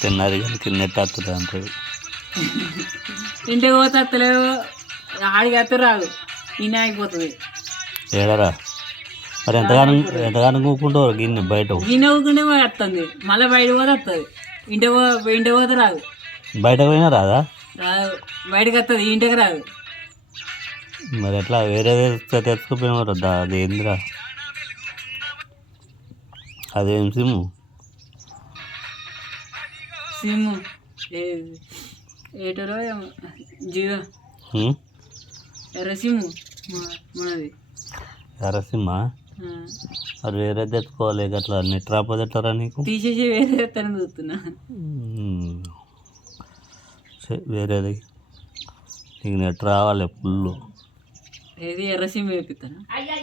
తిన్నది కానీ కింద వస్తుంది అంటాడు ఇంటికి పోతే అత్తలేవు ఆడికి అత్త రాదు. ఈయన అయిపోతుంది ఏడరా? మరి ఎంతగానో ఎంతగానో కూకుంటావు గిన్నె బయట? ఈయన ఊకుంటే వస్తుంది మళ్ళీ బయట పోతే వస్తుంది ఇంటికి పో ఇంటికి పోతే రాదు. బయట పోయినా రాదా? రాదు. బయటకు వస్తుంది ఇంటికి రాదు. మరి ఎట్లా? వేరే తెచ్చుకోపోయినారు దా అదేందిరా? అదేం సిమ్? సిమ్ ఏటరో ఏమో. జియో? ఎర్ర సిమ్ మనది. ఎర్ర సిమ్ ఆ. మరి వేరే తెచ్చుకోవాలి అట్లా నెట్ రాపోదెట్టారా నీకు? తీసేసి వేరే తను చూస్తున్నా. వేరేది. నీకు నెట్ రావాలి ఫుల్ ఏది ఎర్ర సిమ్ వేపిస్తాను అయ్యా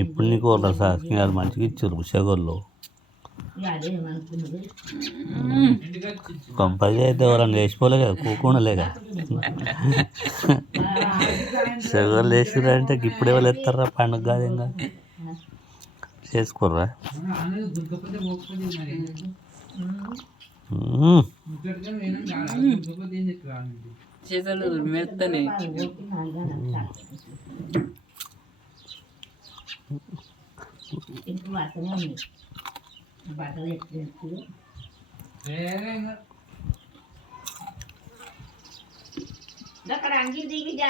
ఇప్పుడు నీకు వాళ్ళ మంచిగా ఇచ్చారు షగర్లో కంపల్సరీ అయితే ఎవరైనా లేచిపోలే కదా కూకుండలే కదా. షుగర్ లేచిరా అంటే ఇప్పుడు ఎవరు ఎత్తారా పండుగ కాదు ఇంకా. చేసుకోర్రా. మెత్తనే. ఇప్పుడు ఉంది. बाटल एक किलो ದಕ್ಕಡ ಹಂಗಿಲ್ ದೀವಿದ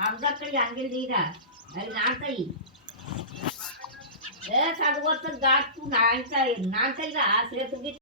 ಅರ್ಧಕ್ಕೈದು ಹಂಗಿಲ್ ದೀಗ ಅಲ್ಲಿ ನಾಲ್ಕೈ ಏ ಸದ್ಗೊತ್ತದ ಗಾಟು ನಾಲ್ಕೈ ನಾಲ್ಕೈದ ಸೇತುಗೆ